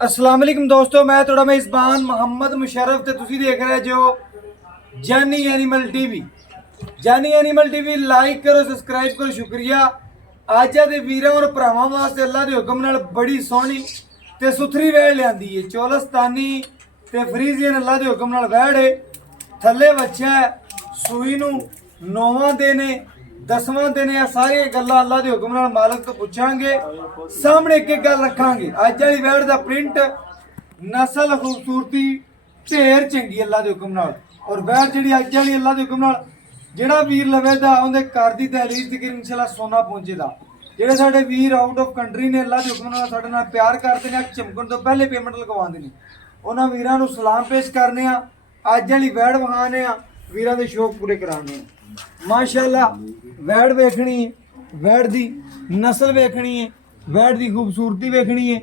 अस्सलाम वालेकुम दोस्तों, मैं थोड़ा मेज़बान मोहम्मद मुशर्रफ ते तुसी देख रहे जो जानी एनिमल टीवी। जानी एनिमल टीवी लाइक करो, सब्सक्राइब करो, शुक्रिया। आज दे वीरां और भरावां वास्ते अल्लाह दे हुक्म नाल बड़ी सोहनी ते सुथरी वैड़ लिआंदी है। चोलस्तानी ते फ्रीजियन अल्लाह दे हुक्म नाल वैड़ है। थल्ले बच्चा है, सूई नूं 9वां दिन है, 10वां दिन है। सारी गल्लां अल्लाह दे हुक्म नाल मालक तो पुछांगे, सामने एक एक गल रखांगे। अज वाली वैड़ दा प्रिंट, नस्ल, खूबसूरती ढेर चंगी अल्लाह दे हुक्म नाल। और वैड़ जिहड़ी अज वाली अल्लाह दे हुक्म नाल ਜਿਹੜਾ ਵੀਰ ਲਵੇਦਾ ਉਹਦੇ ਘਰ ਦੀ ਦਹਲੀਜ਼ ਤੱਕ ਇਨਸ਼ਾਅੱਲਾ ਸੋਨਾ ਪਹੁੰਚੇਦਾ। ਜਿਹੜੇ ਸਾਡੇ ਵੀਰ ਆਊਟ ਆਫ ਕੰਟਰੀ ਨੇ ਅੱਲਾਹ ਦੇ ਹੁਕਮ ਨਾਲ ਸਾਡੇ ਨਾਲ ਪਿਆਰ ਕਰਦੇ ਨੇ, ਚਮਕਣ ਤੋਂ ਪਹਿਲੇ ਪੇਮੈਂਟ ਲਗਵਾਉਂਦੇ ਨੇ, ਉਹਨਾਂ ਵੀਰਾਂ ਨੂੰ ਸਲਾਮ ਪੇਸ਼ ਕਰਨੇ ਆ। ਅੱਜ ਵਾਲੀ ਵੈੜ ਵਹਾਣੇ ਆ, ਵੀਰਾਂ ਦੇ ਸ਼ੌਕ ਪੂਰੇ ਕਰਾਣੇ ਆ। ਮਾਸ਼ਾਅੱਲਾ ਵੈੜ ਵੇਖਣੀ ਹੈ, ਵੈੜ ਦੀ ਨਸਲ ਵੇਖਣੀ ਹੈ, ਵੈੜ ਦੀ ਖੂਬਸੂਰਤੀ ਵੇਖਣੀ ਹੈ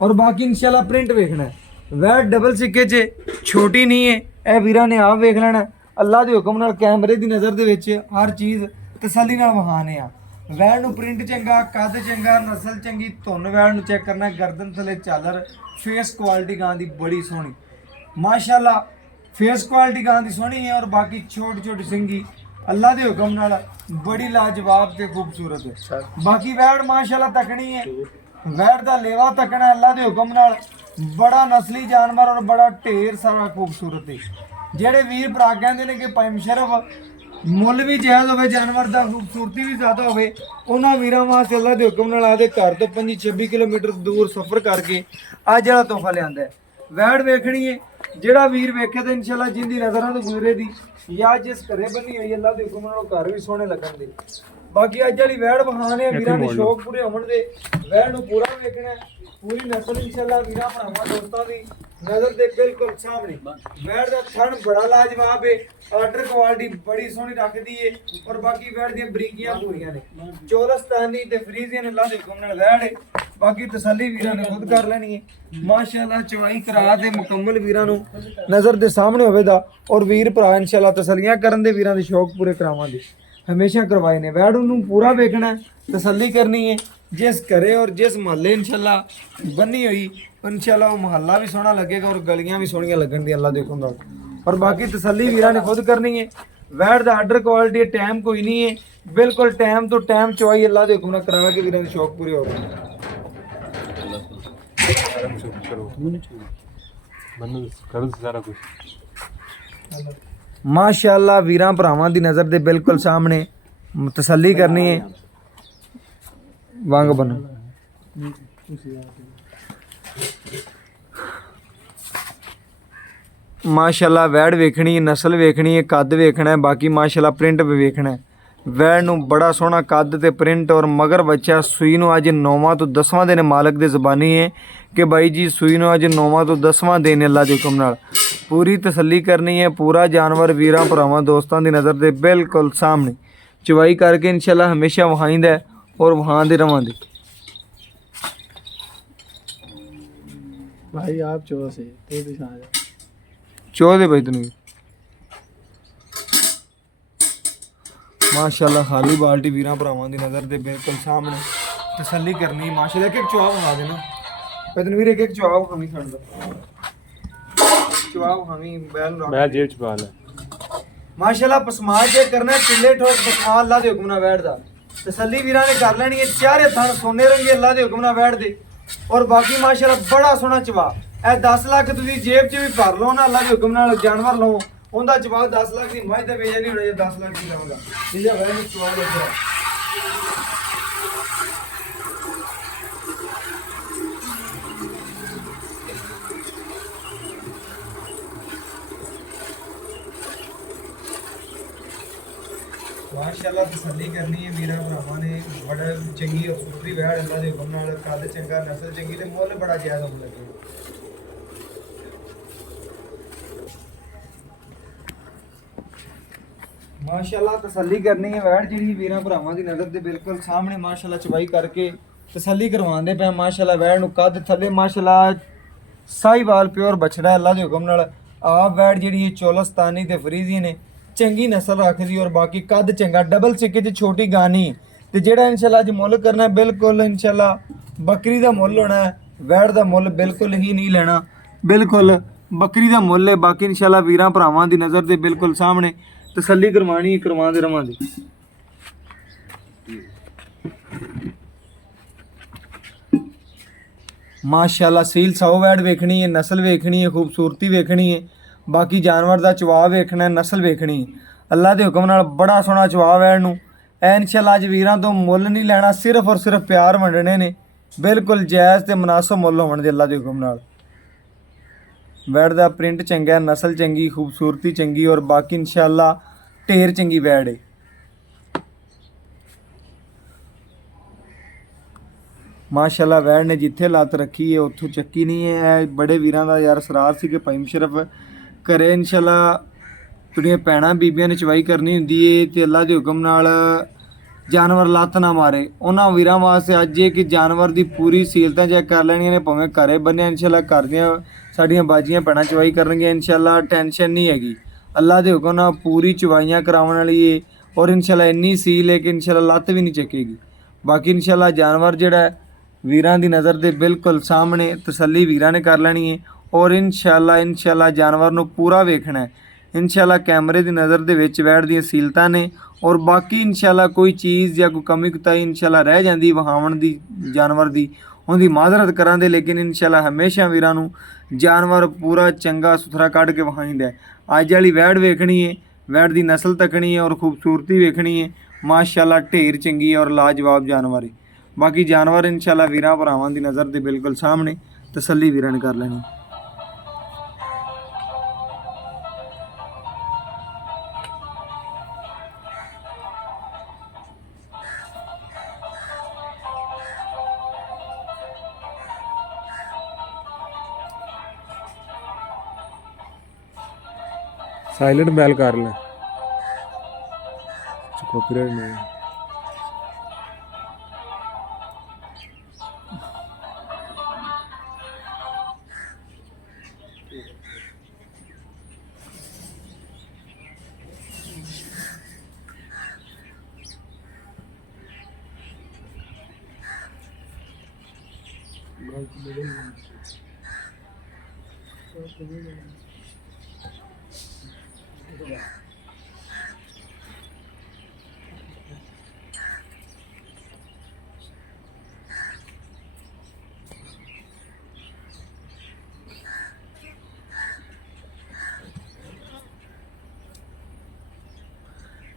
और बाकी इंशाल्लाह प्रिंट वेखना है। वैड़ डबल सिक्के च छोटी नहीं है, यह वीरां ने आप वेख लेना। अल्लाह के हुक्म नाल कैमरे की नज़र दे विच हर चीज़ तसल्ली नाल वहाने आ। वैड़ नूं प्रिंट चंगा, कद चंगा, नस्ल चंगी, धुन वैड़ नूं चेक करना, गर्दन थले झालर, फेस क्वालिटी गां दी बड़ी सोहनी माशाअल्लाह। फेस क्वालिटी गां दी सोहनी है और बाकी छोटी छोटी सिंगी अल्लाह के हुक्म नाल बड़ी लाजवाब ते खूबसूरत है। बाकी वैड़ माशाअल्लाह तकनी है, वैड़ दा लेवा तकना अल्लाह के हुक्म नाल बड़ा नस्ली जानवर और बड़ा ढेर सारा खूबसूरत है। जेड़े वीर भरा कहते हैं कि भाई मुशर्रफ मुल भी जायज़ होवे, जानवर दा खूबसूरती भी ज़्यादा होवे, उन्हां वीरां वास्ते अल्लाह के हुक्म नाल आदे घर तो 25-26 किलोमीटर दूर सफ़र करके अज जिहड़ा तोहफा लिआंदा है। वैड़ वेखनी है, जेड़ा वीर वेखे तो इंशाअल्लाह जिंदी नज़रां तो गुजरे दी या जिस घरे बनी हुई अल्लाह के हुक्म नाल घर भी सोहने लगन दे। बाकी अज वाली वैड़ वहाने वीरां दे शौक पूरे होण दे। वैड़ नूं पूरा वेखना, पूरी नस्ल इंशाअल्लाह वीरां भरावां दोस्तां दी नज़र दे बिल्कुल सामने। वैड़ दा थण बड़ा लाजवाब है, आर्डर क्वालिटी बड़ी सोहनी रखदी है और बाकी वैड़ दी बरीकियां पूरियां ने। चोलस्तानी ते फ्रीजियन अल्लाह दे हुक्म नाल वैड़ है। बाकी तसल्ली वीरां ने खुद कर लेनी है माशाअल्लाह। चवाई करा दे मुकम्मल वीरां नूं नज़र दे सामने होवेदा और वीर भरा इंशाअल्लाह तसल्लियां करन दे, वीरां दे शौक पूरे करावांगे, हमेशा करवाए ने। वैड़ नूं पूरा वेखना, तसल्ली करनी है। जिस घरे और जिस महल्ले इंशाअल्लाह बनी हुई इंशाअल्लाह वो महल्ला भी सोहना लगेगा और गलियां भी सोहनियां लगन दी अल्लाह दे हुक्म नाल। और बाकी तसल्ली वीरां ने खुद करनी है। वैड़ दा आर्डर क्वालिटी टाइम कोई नहीं है, बिल्कुल टाइम तो टाइम चवाई अल्लाह दे हुक्म नाल करावे के वीरां दे शौक पूरे हो गए। माशाअल्लाह वीरां भरावां दी नज़र दे बिल्कुल सामने तसल्ली करनी है। वांग बनो माशाअल्लाह वैड़ वेखनी है, नस्ल वेखनी है, कद वेखना है, बाकी माशाअल्लाह प्रिंट भी वेखना है। वैड़ नूं बड़ा सोहना कद ते प्रिंट और मगर बच्चा सूई नूं अज 9वां तो 10वां दिन मालक दे ज़बानी है कि भाई जी सूई नूं अज 9वां तो 10वां दिन अल्लाह दे हुक्म नाल। पूरी तसल्ली करनी है। पूरा जानवर वीरां भरावां दोस्तां दी नज़र दे बिल्कुल सामने चवाई करके इंशाअल्लाह हमेशा वहाईंदा है और वहाँ दे रवांदे। भाई आप चो से तो भी आ जा चो दे भाई तनु माशाअल्लाह खाली बाल्टी वीरां भरावां दी नज़र दे बिल्कुल सामने तसल्ली करनी। माशाअल्लाह एक एक चुआव खा देना पतन वीर, एक एक चुआव हमी खड़ दो, चुआव हमी बैल जेब च पा ले माशाअल्लाह। पसमार चेक करना, चिल्ले ठोक पसमा अल्लाह दे हुक्म नाल वैड़ दा तसल्ली वीरां ने कर लेनी है। चारे थण सोने रंगे अल्लाह दे हुक्म नाल वैड़ दे और बाकी माशाअल्लाह बड़ा सोहना चवा। ए 10 लाख तुसीं जेब च भी भर लो ना अल्लाह दे हुक्म नाल जानवर लो, उनका चवा 10 लाख की मज दा बेजा नहीं होना, 10 लाख की लाऊंगा ठीक है। वैड़ नूं चवा लगा माशाअल्लाह। तसल्ली करनी है वीरां भरावां ने, बड़ा चंगी और सुथरी वैड़ अल्लाह दे हुक्म नाल, कद चंगा, नस्ल चंगी ते मुੱਲ बड़ा जायज़ होने लगे। माशाअल्लाह तसल्ली करनी है। वैड़ जिहड़ी वीरां भरावां दी नज़र दे बिल्कुल सामने माशाअल्लाह चवाई करके तसल्ली करवांदे पे माशाअल्लाह। वैड़ नूं कद थल्ले माशाअल्लाह साहिवाल प्योर बछड़ा अल्लाह दे हुक्म नाल। आप वैड़ जिहड़ी चोलस्तानी ते फ्रीजियन है, चंगी नस्ल रखदी और बाकी कद चंगा, डबल सिक्के च छोटी गानी ते जेड़ा इंशाअल्लाह अज मुੱਲ करना है बिल्कुल इंशाअल्लाह बकरी दा मुੱਲ होना है ਵੈੜ ਦਾ ਮੁੱਲ ਬਿਲਕੁਲ ਹੀ ਨਹੀਂ ਲੈਣਾ, ਬਿਲਕੁਲ ਬੱਕਰੀ ਦਾ ਮੁੱਲ ਹੈ। ਬਾਕੀ ਇਨਸ਼ਾਅੱਲਾ ਵੀਰਾਂ ਭਰਾਵਾਂ ਦੀ ਨਜ਼ਰ ਦੇ ਬਿਲਕੁਲ ਸਾਹਮਣੇ ਤਸੱਲੀ ਕਰਵਾਣੀ ਕਰਵਾਉਂਦੇ ਰਵਾਂਗੇ। ਮਾਸ਼ਾਅੱਲਾ ਸੀਲ ਸੌ ਵੈੜ ਵੇਖਣੀ ਹੈ, ਨਸਲ ਵੇਖਣੀ ਹੈ, ਖੂਬਸੂਰਤੀ ਵੇਖਣੀ ਹੈ, ਬਾਕੀ ਜਾਨਵਰ ਦਾ ਚਵਾ ਵੇਖਣਾ ਹੈ, ਨਸਲ ਵੇਖਣੀ ਹੈ। ਅੱਲਾ ਦੇ ਹੁਕਮ ਨਾਲ ਬੜਾ ਸੋਹਣਾ ਚਵਾ ਵੈੜ ਨੂੰ ਐ ਇਨਸ਼ਾਅੱਲਾ ਅੱਜ ਵੀਰਾਂ ਤੋਂ ਮੁੱਲ ਨਹੀਂ ਲੈਣਾ, ਸਿਰਫ ਔਰ ਸਿਰਫ ਪਿਆਰ ਵੰਡਣੇ ਨੇ, ਬਿਲਕੁਲ ਜਾਇਜ਼ ਤੇ ਮੁਨਾਸਬ ਮੁੱਲ ਹੋਣ ਦੇ ਅੱਲਾ ਦੇ ਹੁਕਮ ਨਾਲ। ਵੈੜ ਦਾ ਪ੍ਰਿੰਟ ਚੰਗਾ, ਨਸਲ ਚੰਗੀ, ਖੂਬਸੂਰਤੀ ਚੰਗੀ ਔਰ ਬਾਕੀ ਇਨਸ਼ਾਅੱਲਾ ਢੇਰ ਚੰਗੀ ਵੈੜ ਹੈ। ਮਾਸ਼ਾਅੱਲਾ ਵੈੜ ਨੇ ਜਿੱਥੇ ਲੱਤ ਰੱਖੀ ਹੈ ਉੱਥੋਂ ਚੱਕੀ ਨਹੀਂ ਹੈ। ਇਹ ਬੜੇ ਵੀਰਾਂ ਦਾ ਯਾਰ ਸਰਾਰ ਸੀ ਕਿ ਭਾਈ ਮੁਸ਼ਰਫ ਘਰੇ ਇਨਸ਼ਾਅੱਲਾ ਜਿਹੜੀਆਂ ਭੈਣਾਂ ਬੀਬੀਆਂ ਨੇ ਚਵਾਈ ਕਰਨੀ ਹੁੰਦੀ ਏ ਤੇ ਅੱਲਾ ਦੇ ਹੁਕਮ ਨਾਲ ਜਾਨਵਰ ਲੱਤ ਨਾ ਮਾਰੇ, ਉਹਨਾਂ ਵੀਰਾਂ ਵਾਸਤੇ ਅੱਜ ਇਹ ਕਿ ਜਾਨਵਰ ਦੀ ਪੂਰੀ ਸੀਲਤਾਂ ਚੈੱਕ ਕਰ ਲੈਣੀਆਂ ਨੇ, ਭਾਵੇਂ ਘਰੇ ਬੰਨਿਆ ਇਨਸ਼ਾਅੱਲਾ ਘਰ ਦੀਆਂ ਸਾਡੀਆਂ ਬਾਜੀਆਂ ਭੈਣਾਂ ਚਵਾਈ ਕਰਨਗੀਆਂ ਇਨਸ਼ਾਅੱਲਾ, ਟੈਨਸ਼ਨ ਨਹੀਂ ਹੈਗੀ। ਅੱਲਾ ਦੇ ਹੁਕਮ ਨਾਲ ਪੂਰੀ ਚਵਾਈਆਂ ਕਰਾਉਣ ਵਾਲੀ ਏ ਔਰ ਇਨਸ਼ਾਅੱਲਾ ਇੰਨੀ ਸੀਲ ਹੈ ਕਿ ਇਨਸ਼ਾਅੱਲਾ ਲੱਤ ਵੀ ਨਹੀਂ ਚੱਕੇਗੀ। ਬਾਕੀ ਇਨਸ਼ਾਅੱਲਾ ਜਾਨਵਰ ਜਿਹੜਾ ਵੀਰਾਂ ਦੀ ਨਜ਼ਰ ਦੇ ਬਿਲਕੁਲ ਸਾਹਮਣੇ ਤਸੱਲੀ ਵੀਰਾਂ ਨੇ ਕਰ ਲੈਣੀ ਹੈ ਔਰ ਇਨਸ਼ਾਅੱਲਾ ਜਾਨਵਰ ਨੂੰ ਪੂਰਾ ਵੇਖਣਾ ਹੈ। ਇਨਸ਼ਾਅੱਲਾ ਕੈਮਰੇ ਦੀ ਨਜ਼ਰ ਦੇ ਵਿੱਚ ਵੈੜ ਦੀਆਂ ਸੀਲਤਾਂ ਨੇ ਔਰ ਬਾਕੀ ਇਨਸ਼ਾਅੱਲਾ ਕੋਈ ਚੀਜ਼ ਜਾਂ ਕੋਈ ਕਮੀ ਕੁਤਾਈ ਇਨਸ਼ਾਅੱਲਾ ਰਹਿ ਜਾਂਦੀ ਵਹਾਵਣ ਦੀ ਜਾਨਵਰ ਦੀ, ਉਹਦੀ ਮਾਜ਼ਰਤ ਕਰਾਂਦੇ, ਲੇਕਿਨ ਇਨਸ਼ਾਅੱਲਾ ਹਮੇਸ਼ਾ ਵੀਰਾਂ ਨੂੰ ਜਾਨਵਰ ਪੂਰਾ ਚੰਗਾ ਸੁਥਰਾ ਕੱਢ ਕੇ ਵਹਾਈਂਦਾ ਹੈ। ਅੱਜ ਵਾਲੀ ਵੈੜ ਵੇਖਣੀ ਹੈ, ਵੈੜ ਦੀ ਨਸਲ ਤੱਕਣੀ ਹੈ ਔਰ ਖੂਬਸੂਰਤੀ ਵੇਖਣੀ ਹੈ। ਮਾਸ਼ਾਅੱਲਾ ਢੇਰ ਚੰਗੀ ਔਰ ਲਾਜਵਾਬ ਜਾਨਵਰ ਹੈ। ਬਾਕੀ ਜਾਨਵਰ ਇਨਸ਼ਾਅੱਲਾ ਵੀਰਾਂ ਭਰਾਵਾਂ ਦੀ ਨਜ਼ਰ ਦੇ ਬਿਲਕੁਲ ਸਾਹਮਣੇ ਤਸੱਲੀ ਵੀਰਾਂ ਨੇ ਕਰ ਲੈਣੀ। ਸਾਇਲੈਂਟ ਬੈਲ ਕਰ ਲੈ, ਕਾਪੀਰਾਈਟ ਨਹੀਂ।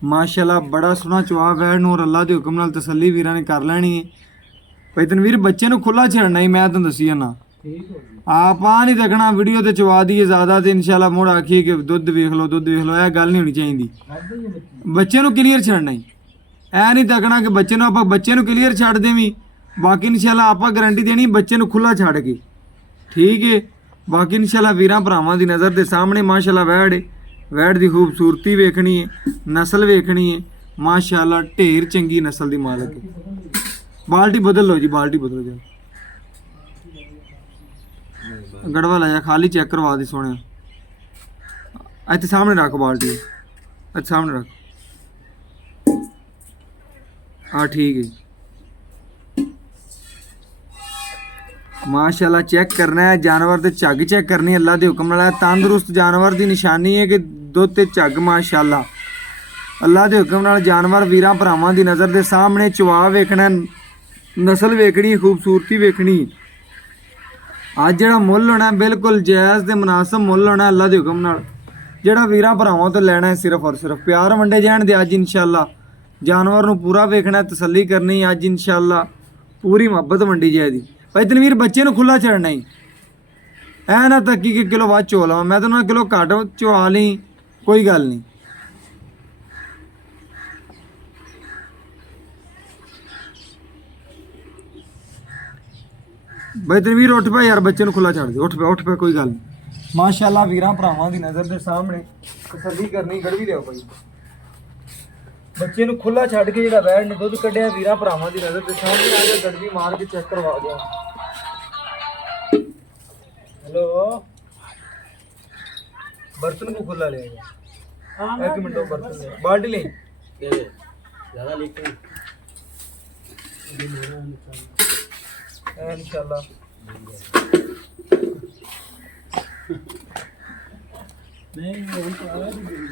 ਮਾਸ਼ਾਅੱਲਾ ਬੜਾ ਸੋਹਣਾ ਚਵਾ ਵੈੜ ਨੂੰ ਔਰ ਅੱਲਾ ਦੇ ਹੁਕਮ ਨਾਲ ਤਸੱਲੀ ਵੀਰਾਂ ਨੇ ਕਰ ਲੈਣੀ ਹੈ। ਭਾਈ ਤਨਵੀਰ ਬੱਚੇ ਨੂੰ ਖੁੱਲਾ ਛੱਡਣਾ ਹੀ, ਮੈਂ ਤੁਹਾਨੂੰ ਦੱਸੀ ਜਾਣਾ, ਆਪਾਂ ਨਹੀਂ ਦੇਖਣਾ ਵੀਡੀਓ ਤੇ ਚਵਾ ਦੀਏ ਜ਼ਿਆਦਾ ਤੇ ਇਨਸ਼ਾਅੱਲਾ ਮੁੜ ਆਖੀਏ ਕਿ ਦੁੱਧ ਵੇਖ ਲਓ ਦੁੱਧ ਵੇਖ ਲਓ, ਇਹ ਗੱਲ ਨਹੀਂ ਹੋਣੀ ਚਾਹੀਦੀ। ਬੱਚੇ ਨੂੰ ਕਲੀਅਰ ਛੱਡਣਾ ਹੀ, ਐ ਨਹੀਂ ਦੇਖਣਾ ਕਿ ਬੱਚੇ ਨੂੰ ਆਪਾਂ ਬੱਚੇ ਨੂੰ ਕਲੀਅਰ ਛੱਡ ਦੇਵੀਂ, ਬਾਕੀ ਇਨਸ਼ਾਅੱਲਾ ਆਪਾਂ ਗਾਰੰਟੀ ਦੇਣੀ ਬੱਚੇ ਨੂੰ ਖੁੱਲਾ ਛੱਡ ਕੇ, ਠੀਕ ਹੈ। ਬਾਕੀ ਇਨਸ਼ਾਅੱਲਾ ਵੀਰਾਂ ਭਰਾਵਾਂ ਦੀ ਨਜ਼ਰ ਦੇ ਸਾਹਮਣੇ ਮਾਸ਼ਾਅੱਲਾ ਵੈੜ ਦੀ ਖੂਬਸੂਰਤੀ ਵੇਖਣੀ ਹੈ, ਨਸਲ ਵੇਖਣੀ ਹੈ। ਮਾਸ਼ਾਅੱਲਾ ਢੇਰ ਚੰਗੀ ਨਸਲ ਦੀ ਮਾਲਕ ਹੈ। ਬਾਲਟੀ ਬਦਲ ਲਓ ਜੀ, ਬਾਲਟੀ ਬਦਲੋ ਜੀ, ਗੜਵਾ ਲਾਇਆ ਖਾਲੀ ਚੈੱਕ ਕਰਵਾ ਦੇ ਸੋਹਣਿਆ। ਇੱਥੇ ਸਾਹਮਣੇ ਰੱਖ ਬਾਲਟੀ, ਇੱਥੇ ਸਾਹਮਣੇ ਰੱਖ, ਹਾਂ ਠੀਕ ਹੈ। ਮਾਸ਼ਾਅੱਲਾ ਚੈੱਕ ਕਰਨਾ ਹੈ ਜਾਨਵਰ ਦੇ ਝੱਗ ਚੈੱਕ ਕਰਨੀ ਅੱਲਾ ਦੇ ਹੁਕਮ ਨਾਲ। ਤੰਦਰੁਸਤ ਜਾਨਵਰ ਦੀ ਨਿਸ਼ਾਨੀ ਹੈ ਕਿ ਦੁੱਧ ਤੇ ਝੱਗ ਮਾਸ਼ਾਅੱਲਾ ਅੱਲਾ ਦੇ ਹੁਕਮ ਨਾਲ ਜਾਨਵਰ ਵੀਰਾਂ ਭਰਾਵਾਂ ਦੀ ਨਜ਼ਰ ਦੇ ਸਾਹਮਣੇ ਚਵਾ ਵੇਖਣਾ, ਨਸਲ ਵੇਖਣੀ, ਖੂਬਸੂਰਤੀ ਵੇਖਣੀ। ਅੱਜ ਜਿਹੜਾ ਮੁੱਲ ਹੋਣਾ ਬਿਲਕੁਲ ਜਾਇਜ਼ ਤੇ ਮੁਨਾਸਬ ਮੁੱਲ ਹੋਣਾ ਅੱਲਾ ਦੇ ਹੁਕਮ ਨਾਲ, ਜਿਹੜਾ ਵੀਰਾਂ ਭਰਾਵਾਂ ਤੋਂ ਲੈਣਾ ਹੈ ਸਿਰਫ ਔਰ ਸਿਰਫ ਪਿਆਰ ਵੰਡੇ ਜਾਣ ਦੇ। ਅੱਜ ਇਨਸ਼ਾਅੱਲਾ ਜਾਨਵਰ ਨੂੰ ਪੂਰਾ ਵੇਖਣਾ, ਤਸੱਲੀ ਕਰਨੀ, ਅੱਜ ਇਨਸ਼ਾਅੱਲਾ ਪੂਰੀ ਮੁਹੱਬਤ ਵੰਡੀ ਜਾਏਗੀ। ਭਾਈ ਤਨਵੀਰ ਬੱਚੇ ਨੂੰ ਖੁੱਲਾ ਛੱਡਣਾ ਹੀ, ਐ ਨਾ ਤੱਕੀ ਕਿ ਕਿਲੋ ਵੱਧ ਚੋ ਲਵਾਂ, ਮੈਂ ਤੈਨੂੰ ਕਿਲੋ ਘੱਟ ਚਵਾ ਲਈ, ਕੋਈ ਗੱਲ ਨਹੀਂ। ਭਾਈ ਤਨਵੀਰ ਉੱਠ ਪਿਆ ਯਾਰ, ਬੱਚੇ ਨੂੰ ਖੁੱਲਾ ਛੱਡ ਦੇ, ਉੱਠ ਪਿਆ ਕੋਈ ਗੱਲ ਨਹੀਂ। ਮਾਸ਼ਾਅੱਲਾ ਵੀਰਾਂ ਭਰਾਵਾਂ ਦੀ ਨਜ਼ਰ ਦੇ ਸਾਹਮਣੇ ਤਸੱਲੀ ਕਰਨੀ, ਗੜਵੀ ਲਿਆਓ ਭਾਈ। ਬੱਚੇ ਨੂੰ ਖੁੱਲਾ ਛੱਡ ਕੇ ਜਿਹੜਾ ਵੈੜ ਨੇ ਦੁੱਧ ਕੱਢਿਆ ਵੀਰਾਂ ਭਰਾਵਾਂ ਦੀ ਨਜ਼ਰ ਦੇ ਸਾਹਮਣੇ ਆ ਕੇ ਗੜਵੀ ਮਾਰ ਕੇ ਚੈੱਕ ਕਰਵਾ ਦਿਆ। हेलो बर्तन को खुला लेगा, एक मिनट बर्तन ले, बाल्टी ले ज़्यादा लेके इंशाल्लाह ਨਹੀਂ ਹੁਣ ਤਾਂ ਆਇਆ ਨਹੀਂ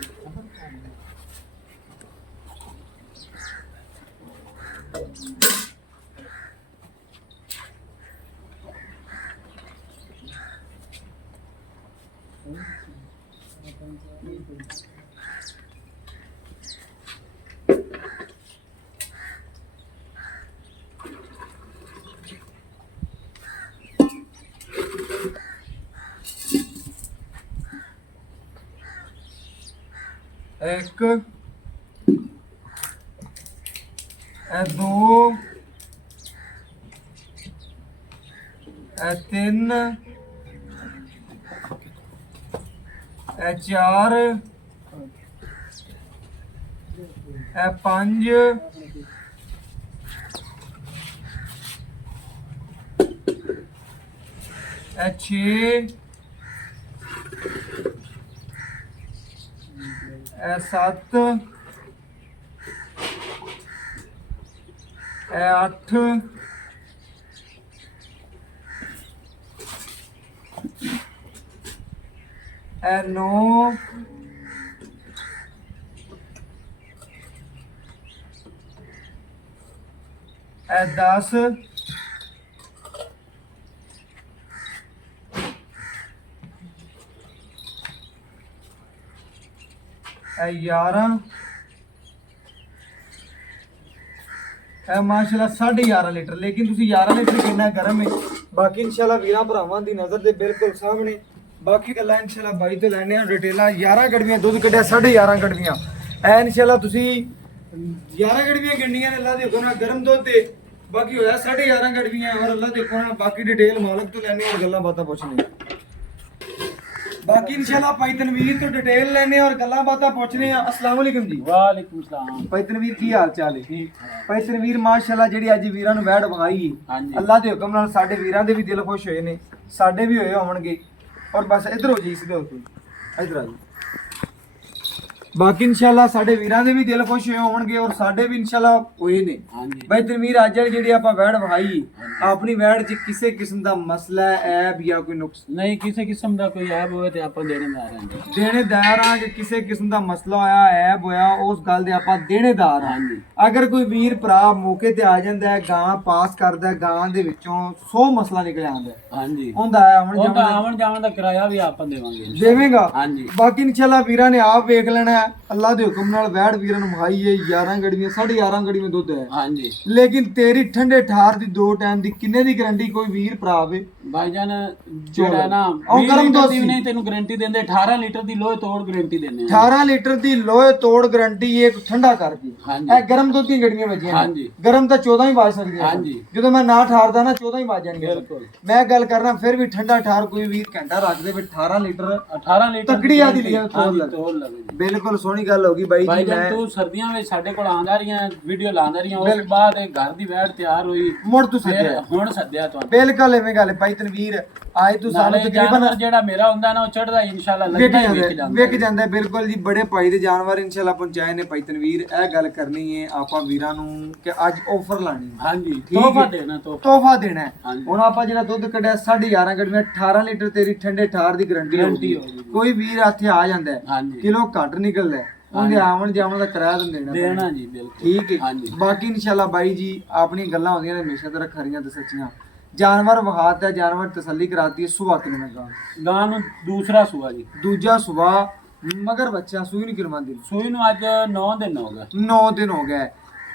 ਇੱਕ ਇਹ ਦੋ ਇਹ ਤਿੰਨ ਇਹ ਚਾਰ ਇਹ ਪੰਜ ਇਹ ਛੇ ਇਹ ਸੱਤ ਇਹ ਅੱਠ ਇਹ ਨੌ ਇਹ 10 ਇਹ 11 ਇਹ ਮਾਸ਼ਾਅੱਲਾ 11.5 ਲੀਟਰ ਲੇਕਿਨ ਤੁਸੀਂ 11 ਲੀਟਰ ਕਿੰਨਾ ਗਰਮ ਹੈ ਬਾਕੀ ਇਨਸ਼ਾਅੱਲਾ ਵੀਰਾਂ ਭਰਾਵਾਂ ਦੀ ਨਜ਼ਰ ਦੇ ਬਿਲਕੁਲ ਸਾਹਮਣੇ ਬਾਕੀ ਗੱਲਾਂ ਇਨਸ਼ਾਅੱਲਾ ਬਾਈ ਤੋਂ ਲੈਣੇ ਆ ਡਿਟੇਲਾਂ 11 ਗੜਵੀਆਂ ਦੁੱਧ ਕੱਢਿਆ 11.5 ਗੜਵੀਆਂ ਐ ਇਨਸ਼ਾਅੱਲਾ ਤੁਸੀਂ 11 ਗੜਵੀਆਂ ਗਿਣਨੀਆਂ ਨੇ ਅੱਲਾ ਦੇ ਹੁਕਮ ਨਾਲ ਗਰਮ ਦੁੱਧ ਤੇ ਬਾਕੀ ਹੋਇਆ 11.5 ਗੜਵੀਆਂ ਔਰ ਅੱਲਾ ਦੇ ਹੁਕਮ ਨਾਲ ਬਾਕੀ ਡਿਟੇਲ ਮਾਲਕ ਤੋਂ ਲੈਣੀ ਔਰ ਗੱਲਾਂ ਬਾਤਾਂ ਪੁੱਛਣੀ ਬਾਕੀ ਇਨਸ਼ਾਅੱਲਾ ਭਾਈ ਤਨਵੀਰ ਤੋਂ ਡਿਟੇਲ ਲੈਣੇ ਔਰ ਗੱਲਾਂ ਬਾਤਾਂ ਪੁੱਛਣੇ ਆ अस्सलाम वालेकुम जी ਵਾਲੇਕੁਮ ਸਲਾਮ ਭਾਈ ਤਨਵੀਰ ਕੀ ਹਾਲ ਚਾਲ ਹੈ ਭਾਈ ਤਨਵੀਰ ਮਾਸ਼ਾਅੱਲਾ ਜਿਹੜੀ ਅੱਜ ਵੀਰਾਂ ਨੂੰ ਵੈੜ ਵਹਾਈ ਹਾਂਜੀ। ਅੱਲਾ ਦੇ ਹੁਕਮ ਨਾਲ ਸਾਡੇ ਵੀਰਾਂ ਦੇ ਵੀ ਦਿਲ ਖੁਸ਼ ਹੋਏ ਨੇ ਸਾਡੇ ਵੀ ਹੋਏ ਹੋਣਗੇ ਔਰ ਬਸ ਇਧਰ ਹੋ ਜੀ ਸਿੱਧੇ ਹੋ ਤੁਸੀਂ ਇਧਰ ਆ ਜੀ ਬਾਕੀ ਇਨਸ਼ਾਅੱਲਾ ਸਾਡੇ ਵੀਰਾਂ ਦੇ ਵੀ ਦਿਲ ਖੁਸ਼ ਹੋਏ ਹੋਣਗੇ ਔਰ ਸਾਡੇ ਵੀ ਇਨਸ਼ਾਅੱਲਾ ਹੋਏ ਨੇ ਹਾਂਜੀ ਭਾਈ ਤਨਵੀਰ ਅੱਜ ਵਾਲੀ ਜਿਹੜੀ ਆਪਾਂ ਵੈੜ ਵਹਾਈ ਆਪਣੀ ਵੈੜ 'ਚ ਕਿਸੇ ਕਿਸਮ ਦਾ ਮਸਲਾ ਐਬ ਜਾਂ ਕੋਈ ਨੁਕਸ ਨਹੀਂ ਕਿਸੇ ਕਿਸਮ ਦਾ ਕੋਈ ਐਬ ਹੋਵੇ ਤੇ ਆਪਾਂ ਦੇਣੇਦਾਰ ਹਾਂ ਜੀ ਦੇਣੇਦਾਰ ਆ ਕਿ ਕਿਸੇ ਕਿਸਮ ਦਾ ਮਸਲਾ ਹੋਇਆ ਐਬ ਹੋਇਆ ਉਸ ਗੱਲ ਦੇ ਆਪਾਂ ਦੇਣੇਦਾਰ ਆ ਹਾਂਜੀ। ਅਗਰ ਕੋਈ ਵੀਰ ਭਰਾ ਮੌਕੇ ਤੇ ਆ ਜਾਂਦਾ ਹੈ ਗਾਂ ਪਾਸ ਕਰਦਾ ਹੈ, ਗਾਂ ਦੇ ਵਿੱਚੋਂ 100 ਮਸਲਾ ਨਿਕਲ ਆਉਂਦਾ ਹੈ ਹਾਂਜੀ ਹੁੰਦਾ ਆਵਣ ਉਹ ਤਾਂ ਜਾਵਣ ਆਵਣ ਜਾਵਣ ਦਾ ਕਿਰਾਇਆ ਵੀ ਆਪਾਂ ਦੇਵਾਂਗੇ ਦੇਵੇਂਗਾ ਹਾਂਜੀ। ਬਾਕੀ ਇਨਸ਼ਾਅੱਲਾ ਵੀਰਾਂ ਨੇ ਆਪ ਵੇਖ ਲੈਣਾ ਹੈ ਅੱਲਾ ਦੇ ਹੁਕਮ ਨਾਲ ਵੈੜ ਵੀਰਾਂ ਨੂੰ ਮਹਾਈ ਹੈ 11 ਗੜੀਆਂ 11.5 ਗੜੀਆਂ ਦੁੱਧ ਹੈ ਹਾਂਜੀ ਲੇਕਿਨ ਤੇਰੀ ਠੰਡੇ ਠਾਰ ਦੀ 2 ਟਾਈਮ ਦੀ ਕਿੰਨੇ ਦੀ ਗਾਰੰਟੀ ਕੋਈ ਵੀਰ ਭਰਾ ਆਵੇ ਭਾਈਜਾਨ ਜਿਹੜਾ ਨਾ ਉਹ 20 ਗਰਮ ਲੀਟਰ ਦੁੱਧ ਦੀ ਸੀ। ਨਹੀਂ ਤੈਨੂੰ ਗਾਰੰਟੀ ਦਿੰਦੇ 18 ਲੀਟਰ ਦੀ ਲੋਹੇ ਤੋੜ ਗਾਰੰਟੀ ਦਿੰਦੇ 18 ਲੀਟਰ ਦੀ ਲੋਹੇ ਤੋੜ ਗਾਰੰਟੀ ਇੱਕ ਠੰਡਾ ਕਰਦੀ ਹਾਂਜੀ। ਇਹ ਗਰਮ ਦੁੱਧ ਦੀਆਂ ਗੜੀਆਂ ਵੱਜੀਆਂ ਨੇ। ਹਾਂਜੀ। ਗਰਮ ਤਾਂ 14 ਹੀ ਵਾਜ ਸਕਦੀਆਂ ਨੇ। ਹਾਂਜੀ। ਜਦੋਂ ਮੈਂ ਨਾ ਠਾਰਦਾ ਨਾ 14 ਹੀ ਵਾਜ ਜਾਣਗੀਆਂ ਬਿਲਕੁਲ। ਮੈਂ ਗੱਲ ਕਰਨਾ ਫਿਰ ਵੀ ਠੰਡਾ ਠਾਰ ਕੋਈ ਵੀਰ ਘੰਟਾ ਰੱਖ ਦੇ ਵੀ 18 ਲੀਟਰ 18 ਲੀਟਰ ਤਕੜੀ ਆਦੀ ਲਿਆ ਤੋੜ ਹਾਂਜੀ, ਲੱਗ ਤੋੜ ਲਵੇ ਜੀ। ਬਿਲਕੁਲ ਸੋਹਣੀ ਗੱਲ ਹੋ ਗਈ ਬਾਈ ਜੀ ਭਾਈਜਾਨ ਮੈਂ ਤੂੰ ਸਰਦੀਆਂ ਵਿੱਚ ਸਾਡੇ ਕੋਲ ਆਂਦਾ ਰਹੀਆਂ ਵੀਡੀਓ ਲਾਉਂਦਾ ਰਹੀਆਂ ਉਸ ਬਾਅਦ ਇਹ ਘਰ ਦੀ ਵੈੜ ਤਿਆਰ ਹੋਈ ਮੁੜ ਤੂੰ ਫਿਰ ਸੱਦਿਆ ਹੁਣ ਸੱਦਿਆ ਤੁਹਾਨੂੰ ਬਿਲਕੁਲ ਐਵੇਂ ਗੱਲ ਹੈ ਭਾਈ ਤਨਵੀਰ ਆਏ ਤੂੰ ਸਾਨੂੰ ਨਾਲੇ ਤਕਰੀਬਨ ਜਾਨਵਰ ਜਿਹੜਾ ਮੇਰਾ ਹੁੰਦਾ ਨਾ ਉਹ ਚੜਦਾ ਇਨਸ਼ਾਅੱਲਾ ਵਿਕ ਲੱਗਦਾ ਹੀ ਵਿਕ ਜਾਂਦਾ ਜਾਂਦਾ ਵਿਕ ਜਾਂਦਾ ਬਿਲਕੁਲ ਜੀ ਬੜੇ ਭਾਈ ਦੇ ਜਾਨਵਰ ਇਨਸ਼ਾਅੱਲਾ ਪਹੁੰਚਾਏ ਨੇ ਭਾਈ ਤਨਵੀਰ ਇਹ ਗੱਲ ਕਰਨੀ ਹੈ ਆਪਾਂ ਵੀਰਾਂ ਨੂੰ ਕਿ ਅੱਜ ਆਫਰ ਲਾਣੀ ਹੈ ਹਾਂਜੀ ਠੀਕ ਹੈ। ਤੋਹਫਾ ਦੇਣਾ ਤੋਹਫਾ ਦੇਣਾ ਹੈ ਹਾਂਜੀ। ਹੁਣ ਆਪਾਂ ਜਿਹੜਾ ਦੁੱਧ ਕੱਢਿਆ 11.5 ਗੜੀਆਂ 18 ਲੀਟਰ ਤੇਰੀ ਠੰਡੇ ਠਾਰ ਦੀ ਗਾਰੰਟੀ Guarantee ਹੋਊਗੀ ਹੋਊਗੀ। ਕੋਈ ਵੀਰ ਇੱਥੇ ਆ ਜਾਂਦਾ ਹੈ ਹਾਂਜੀ ਕਿਲੋ ਘੱਟ ਨਿਕਲਦਾ ਹੈ ਉਹਦੇ ਆਵਣ ਜਾਵਣ ਦਾ ਕਿਰਾਇਆ ਤਾਂ ਦੇਣਾ ਪੈਣਾ। ਦੇਣਾ ਜੀ ਬਿਲਕੁਲ ਠੀਕ ਹੈ ਹਾਂਜੀ। ਬਾਕੀ ਇਨਸ਼ਾਅੱਲਾ ਬਾਈ ਜੀ ਆਪਣੀਆਂ ਗੱਲਾਂ ਹੁੰਦੀਆਂ ਨੇ ਹਮੇਸ਼ਾ ਤਰ੍ਹਾਂ ਖਰੀਆਂ ਤੇ ਸੱਚੀਆਂ ਜਾਨਵਰ ਵਹਾਤਾ ਜਾਨਵਰ ਤਸੱਲੀ ਕਰਾਤੀ ਹੈ ਸੁਭਾ ਕਿਵੇਂ ਗਾਂ ਗਾਂ ਨੂੰ ਦੂਸਰਾ ਸੂਆ ਜੀ ਦੂਜਾ ਸੁਭਾ ਮਗਰ ਬੱਚਾ ਸੂਈ ਨਹੀਂ ਕਿਰਮਾਂਦੀ ਸੂਈ ਨੂੰ ਅੱਜ 9 ਦਿਨ ਹੋ ਗਏ 9 ਦਿਨ ਹੋ ਗਏ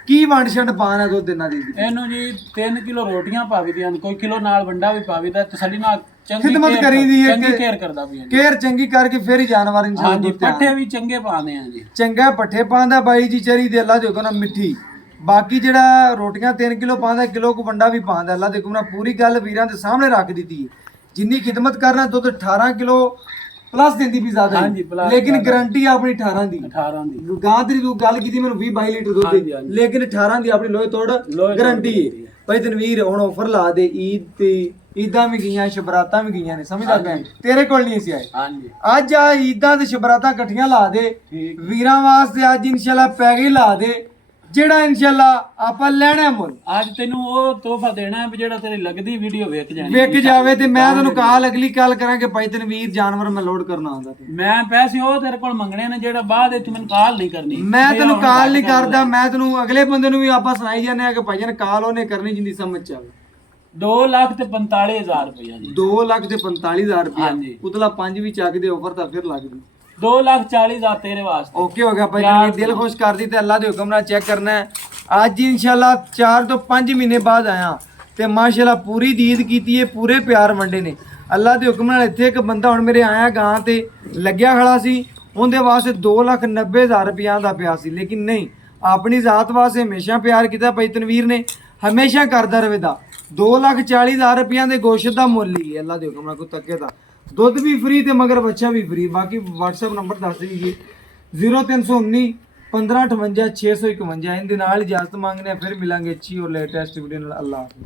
ਕੀ ਵੰਡ ਛੰਡ ਪਾਣਾ ਦੋ ਦਿਨਾਂ ਦੀ ਇਹਨੂੰ ਜੀ 3 ਕਿਲੋ ਰੋਟੀਆਂ ਪਾਵੀ ਦੀਆਂ ਕੋਈ ਕਿਲੋ ਨਾਲ ਵੰਡਾ ਵੀ ਪਾਵੀ ਦਾ ਤਸੱਲੀ ਨਾਲ ਚੰਗੀ ਖਿਦਮਤ care ਕਰੀਦੀ ਹੈ ਚੰਗੀ ਕਿ- ਕੇਅਰ ਕਰਦਾ ਵੀ ਹੈ ਕੇਅਰ ਚੰਗੀ ਕਰਕੇ ਫਿਰ ਹੀ ਜਾਨਵਰ ਇਨਸ਼ਾਅੱਲਾ ਹਾਂਜੀ ਦੁੱਧ ਤਿਆਰ। ਪੱਠੇ ਵੀ ਚੰਗੇ ਪਾਉਂਦੇ ਆ ਜੀ ਚੰਗਾ ਪੱਠੇ ਪਾਉਂਦਾ ਬਾਈ ਜੀ ਚਰੀ ਦੇ ਅੱਲਾ ਦੇ ਹੁਕਮ ਨਾਲ ਮਿੱਠੀ ਬਾਕੀ ਜਿਹੜਾ ਰੋਟੀਆਂ 3 ਕਿਲੋ ਪਾਉਂਦਾ ਕਿਲੋ ਕੋ ਵੰਡਾ ਵੀ ਪਾਉਂਦਾ ਅੱਲਾ ਦੇ ਹੁਕਮ ਨਾਲ ਪੂਰੀ ਗੱਲ ਵੀਰਾਂ ਦੇ ਸਾਹਮਣੇ ਰੱਖ ਦਿੱਤੀ ਹੈ ਜਿੰਨੀ ਖਿਦਮਤ ਕਰਨਾ ਦੁੱਧ 18 ਕਿਲੋ ਪਲੱਸ ਦਿੰਦੀ ਵੀ ਜ਼ਿਆਦਾ ਹਾਂਜੀ, ਹੈ plus ਲੇਕਿਨ ਜ਼ਿਆਦਾ। ਗਾਰੰਟੀ ਆਪਣੀ 18 ਦੀ 18 ਦੀ ਗਾਂ ਦੀ ਤੂੰ ਗੱਲ ਕੀਤੀ ਮੈਨੂੰ 20-22 ਲੀਟਰ ਦੁੱਧ ਹਾਂਜੀ, ਦੀ ਹਾਂਜੀ। ਲੇਕਿਨ 18 ਦੀ ਆਪਣੀ ਲੋਹੇ ਤੋੜ ਲੋਹੇ ਗਾਰੰਟੀ ਤੋੜ ਹੈ ਭਾਈ ਤਨਵੀਰ ਹੁਣ ਆਫਰ ਲਾ ਦੇ ਈਦ ਤੇ ਈਦਾਂ ਵੀ ਗਈਆਂ ਸ਼ਬਰਾਤਾਂ ਵੀ ਗਈਆਂ ਨੇ ਸਮਝਦਾ ਮੈਂ ਤੇਰੇ ਕੋਲ ਨਹੀਂ ਸੀ ਆਏ ਹਾਂਜੀ ਅੱਜ ਆ ਈਦਾਂ ਤੇ ਸ਼ਬਰਾਤਾਂ ਇਕੱਠੀਆਂ ਲਾ ਦੇ ਠੀਕ ਵੀਰਾਂ ਵਾਸਤੇ ਅੱਜ ਇਨਸ਼ਾਅੱਲਾ ਪੈਗੇ ਲਾ ਦੇ ਜਿਹੜਾ ਇਨਸ਼ਾਅੱਲਾ ਆਪਾਂ ਲੈਣਾ ਮੁੱਲ ਅੱਜ ਤੈਨੂੰ ਉਹ ਤੋਹਫਾ ਦੇਣਾ ਹੈ ਵੀ ਜਿਹੜਾ ਤੇਰੀ ਲੱਗਦੀ ਵੀਡੀਓ ਵੇਖ ਜਾਣੀ ਵਿਕ ਜਾਵੇ ਤੇ ਮੈਂ ਤੁਹਾਨੂੰ ਕਾਲ ਅਗਲੀ ਕਾਲ ਕਰਾਂਗੇ ਭਾਈ ਤਨਵੀਰ ਜਾਨਵਰ ਮੈਂ ਲੋਡ ਕਰਨਾ ਆਉਂਦਾ ਤੇ ਮੈਂ ਪੈਸੇ ਉਹ ਤੇਰੇ ਕੋਲ ਮੰਗਣੇ ਨੇ ਜਿਹੜਾ ਬਾਅਦ ਵਿੱਚ ਮੈਨੂੰ ਕਾਲ ਨਹੀਂ ਕਰਨੀ ਮੈਂ ਤੈਨੂੰ ਕਾਲ ਨਹੀਂ ਕਰਦਾ ਮੈਂ ਤੈਨੂੰ ਅਗਲੇ ਬੰਦੇ ਨੂੰ ਵੀ ਆਪਾਂ ਸੁਣਾਈ ਜਾਂਦੇ ਆ ਕਿ ਭਾਈ ਜਾਨ ਕਾਲ ਉਹਨੇ ਕਰਨੀ ਜਿੰਦੀ ਸਮਝ ਚ ਆਵੇ 2,45,000 ਰੁਪਇਆ ਜੀ 2,45,000 ਰੁਪਏ ਹਾਂਜੀ। ਉਤਲਾ 5 ਵੀ ਚੱਕਦੇ ਆਫਰ ਤਾਂ ਫਿਰ ਲੱਗਦੀ 2,40,000 ਤੇਰੇ ਵਾਸਤੇ ਓਕੇ ਹੋ ਗਿਆ ਭਾਈ ਤਨਵੀਰ ਦਿਲ ਖੁਸ਼ ਕਰਦੀ ਤੇ ਅੱਲਾ ਦੇ ਹੁਕਮ ਨਾਲ ਚੈੱਕ ਕਰਨਾ ਹੈ ਅੱਜ ਇਨਸ਼ਾਅੱਲਾ 4 ਤੋਂ 5 ਮਹੀਨੇ ਬਾਅਦ ਆਇਆ ਤੇ ਮਾਸ਼ਾਅੱਲਾ ਪੂਰੀ ਦੀਦ ਕੀਤੀ ਹੈ ਪੂਰੇ ਪਿਆਰ ਵੰਡੇ ਨੇ ਅੱਲਾ ਦੇ ਹੁਕਮ ਨਾਲ ਇੱਥੇ ਇੱਕ ਬੰਦਾ ਹੁਣ ਮੇਰੇ ਆਇਆ ਗਾਂ ਤੇ ਲੱਗਿਆ ਖੜਾ ਸੀ ਉਹਦੇ ਵਾਸਤੇ 2,90,000 ਰੁਪਈਆ ਦਾ ਪਿਆ ਸੀ ਲੇਕਿਨ ਨਹੀਂ ਆਪਣੀ ਜ਼ਾਤ ਵਾਸਤੇ ਹਮੇਸ਼ਾ ਪਿਆਰ ਕੀਤਾ ਭਾਈ ਤਨਵੀਰ ਨੇ ਹਮੇਸ਼ਾ ਕਰਦਾ ਰਵੇਦਾ 2,40,000 ਰੁਪਈਆ ਦੇ ਗੋਸ਼ਤ ਦਾ ਮੁੱਲ ਹੀ ਹੈ ਅੱਲਾ ਦੇ ਹੁਕਮ ਨਾਲ ਕੋਈ ਤੱਕੇ ਦਾ ਦੁੱਧ ਵੀ ਫ੍ਰੀ ਤੇ ਮਗਰ ਬੱਚਾ ਵੀ ਫ੍ਰੀ ਬਾਕੀ WhatsApp ਨੰਬਰ ਦੱਸ ਦਈਏ 0319 1558 651 ਇਹਦੇ ਨਾਲ ਇਜਾਜ਼ਤ ਮੰਗਨੇ ਫਿਰ ਮਿਲਾਂਗੇ ਅੱਛੀ ਔਰ ਲੇਟੈਸਟ ਵੀਡੀਓ ਨਾਲ ਅੱਲਾ ਹਾਫਿਜ਼।